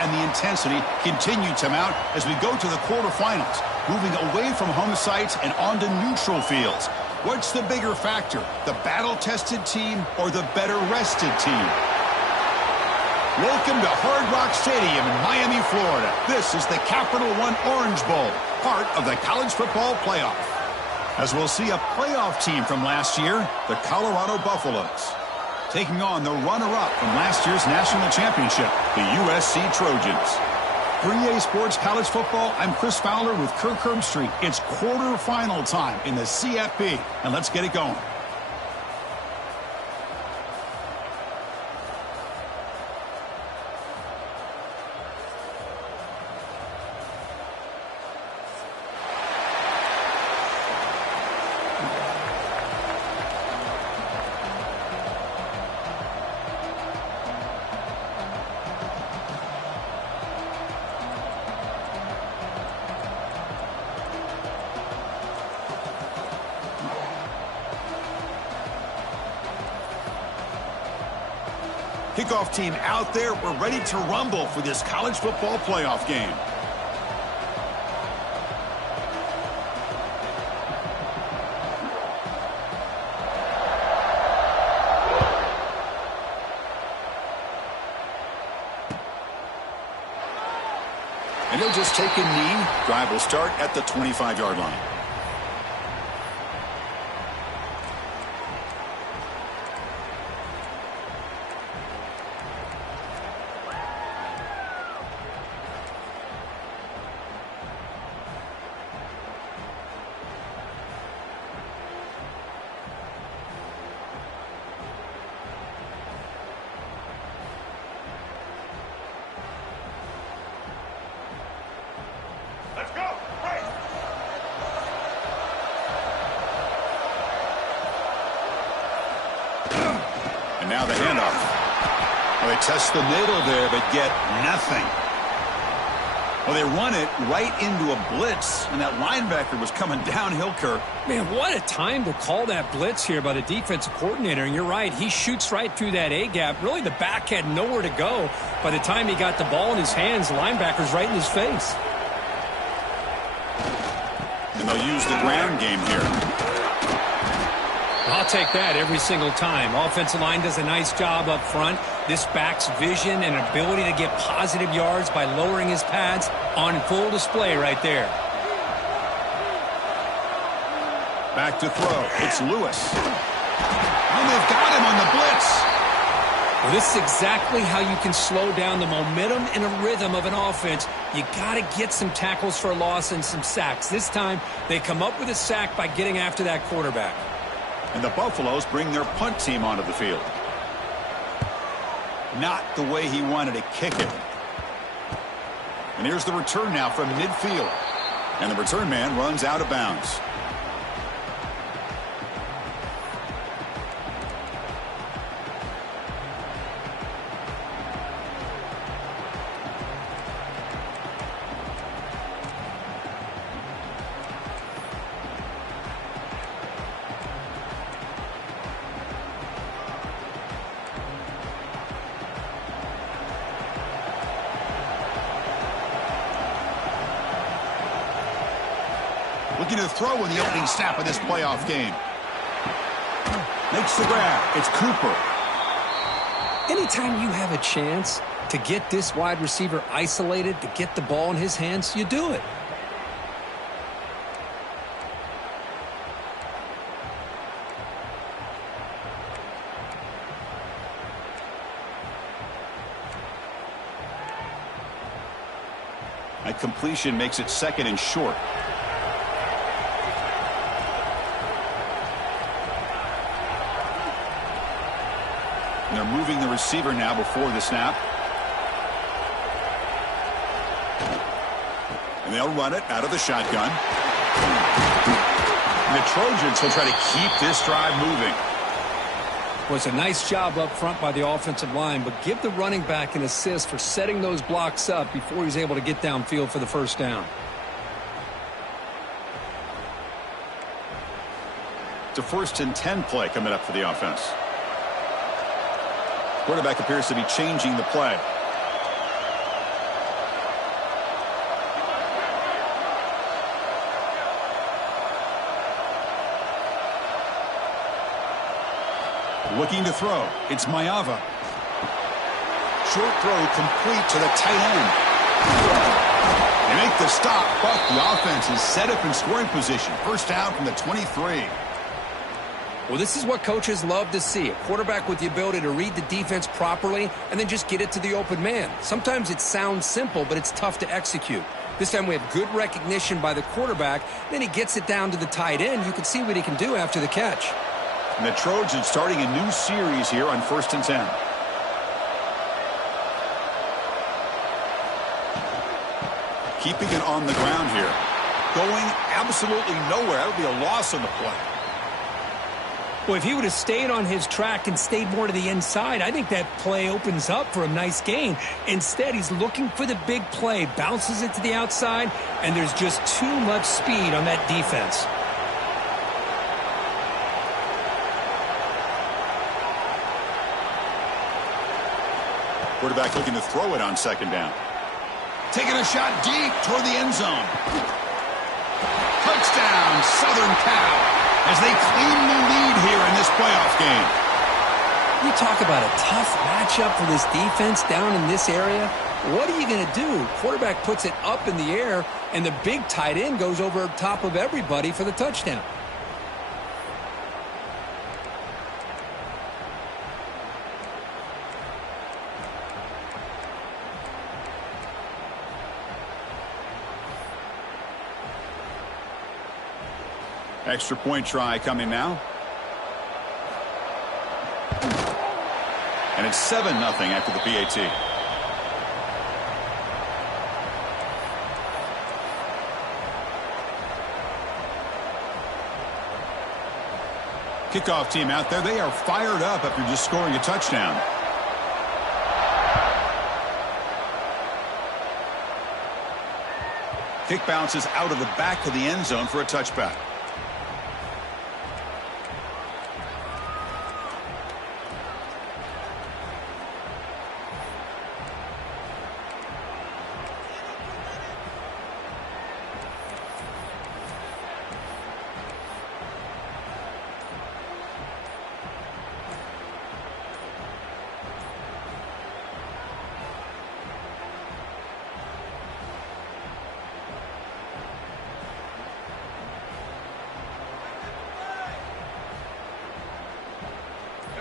and the intensity continue to mount as we go to the quarterfinals, moving away from home sites and onto neutral fields. What's the bigger factor, the battle-tested team or the better-rested team? Welcome to Hard Rock Stadium in Miami, Florida. This is the Capital One Orange Bowl, part of the college football playoff. As we'll see a playoff team from last year, the Colorado Buffaloes, taking on the runner-up from last year's national championship, the USC Trojans. For EA Sports College Football, I'm Chris Fowler with Kirk Herbstreit. It's quarterfinal time in the CFP, and let's get it going. Kickoff team out there. We're ready to rumble for this college football playoff game. And he'll just take a knee. Drive will start at the 25-yard line. Now the handoff. Well, they test the middle there, but get nothing. Well, they run it right into a blitz, and that linebacker was coming downhill, Kirk. Man, what a time to call that blitz here by the defensive coordinator. And you're right, he shoots right through that A-gap. Really, the back had nowhere to go. By the time he got the ball in his hands, the linebacker's right in his face. And they'll use the ground game here. I'll take that every single time. Offensive line does a nice job up front. This back's vision and ability to get positive yards by lowering his pads on full display right there. Back to throw. It's Lewis. And they've got him on the blitz. Well, this is exactly how you can slow down the momentum and a rhythm of an offense. You got to get some tackles for a loss and some sacks. This time, they come up with a sack by getting after that quarterback. And the Buffaloes bring their punt team onto the field. Not the way he wanted to kick it. And here's the return now from midfield. And the return man runs out of bounds. Looking to throw in the opening snap of this playoff game. Makes the grab. It's Cooper. Anytime you have a chance to get this wide receiver isolated, to get the ball in his hands, you do it. That completion makes it second and short. They're moving the receiver now before the snap. And they'll run it out of the shotgun. And the Trojans will try to keep this drive moving. Well, it's a nice job up front by the offensive line, but give the running back an assist for setting those blocks up before he's able to get downfield for the first down. It's a 1st and 10 play coming up for the offense. Quarterback appears to be changing the play. Looking to throw. It's Mayava. Short throw complete to the tight end. They make the stop, but the offense is set up in scoring position. First down from the 23. Well, this is what coaches love to see. A quarterback with the ability to read the defense properly and then just get it to the open man. Sometimes it sounds simple, but it's tough to execute. This time we have good recognition by the quarterback. Then he gets it down to the tight end. You can see what he can do after the catch. And the Trojans starting a new series here on 1st and 10. Keeping it on the ground here. Going absolutely nowhere. That would be a loss on the play. Well, if he would have stayed on his track and stayed more to the inside, I think that play opens up for a nice gain. Instead, he's looking for the big play, bounces it to the outside, and there's just too much speed on that defense. Quarterback looking to throw it on 2nd down. Taking a shot deep toward the end zone. Touchdown, Southern Cal, as they claim the lead here in this playoff game. You talk about a tough matchup for this defense down in this area. What are you going to do? Quarterback puts it up in the air, and the big tight end goes over top of everybody for the touchdown. Extra point try coming now. And it's 7-0 after the PAT. Kickoff team out there. They are fired up after just scoring a touchdown. Kick bounces out of the back of the end zone for a touchback.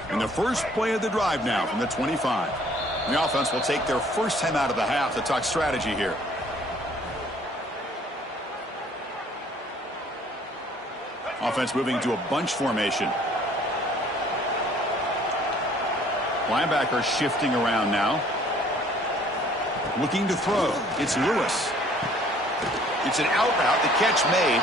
And the first play of the drive now from the 25. And the offense will take their first time out of the half to talk strategy here. Offense moving to a bunch formation. Linebacker shifting around now. Looking to throw. It's Lewis. It's an out route. The catch made.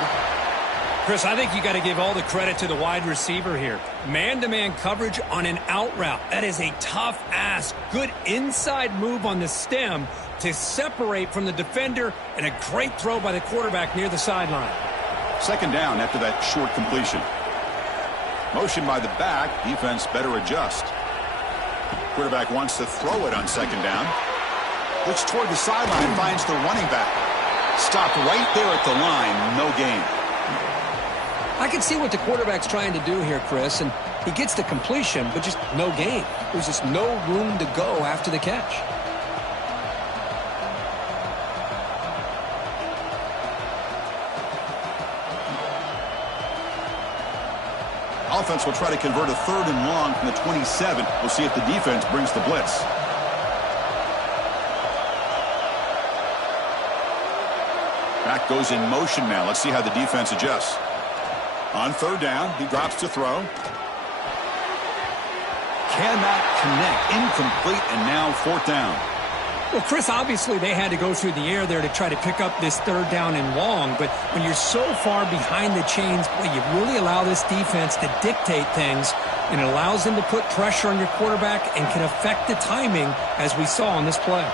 Chris, I think you got to give all the credit to the wide receiver here. Man-to-man coverage on an out route. That is a tough ask. Good inside move on the stem to separate from the defender, and a great throw by the quarterback near the sideline. 2nd down after that short completion. Motion by the back. Defense better adjust. Quarterback wants to throw it on 2nd down. Looks toward the sideline, finds the running back. Stopped right there at the line. No gain. I can see what the quarterback's trying to do here, Chris, and he gets the completion, but just no gain. There's just no room to go after the catch. Offense will try to convert a 3rd and long from the 27. We'll see if the defense brings the blitz. Back goes in motion now. Let's see how the defense adjusts. On 3rd down, he drops to throw. Cannot connect. Incomplete, and now 4th down. Well, Chris, obviously they had to go through the air there to try to pick up this 3rd down and long, but when you're so far behind the chains, boy, you really allow this defense to dictate things, and it allows them to put pressure on your quarterback and can affect the timing, as we saw on this play.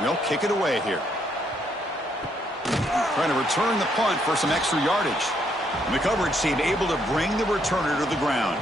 They'll kick it away here. Trying to return the punt for some extra yardage. And the coverage team able to bring the returner to the ground.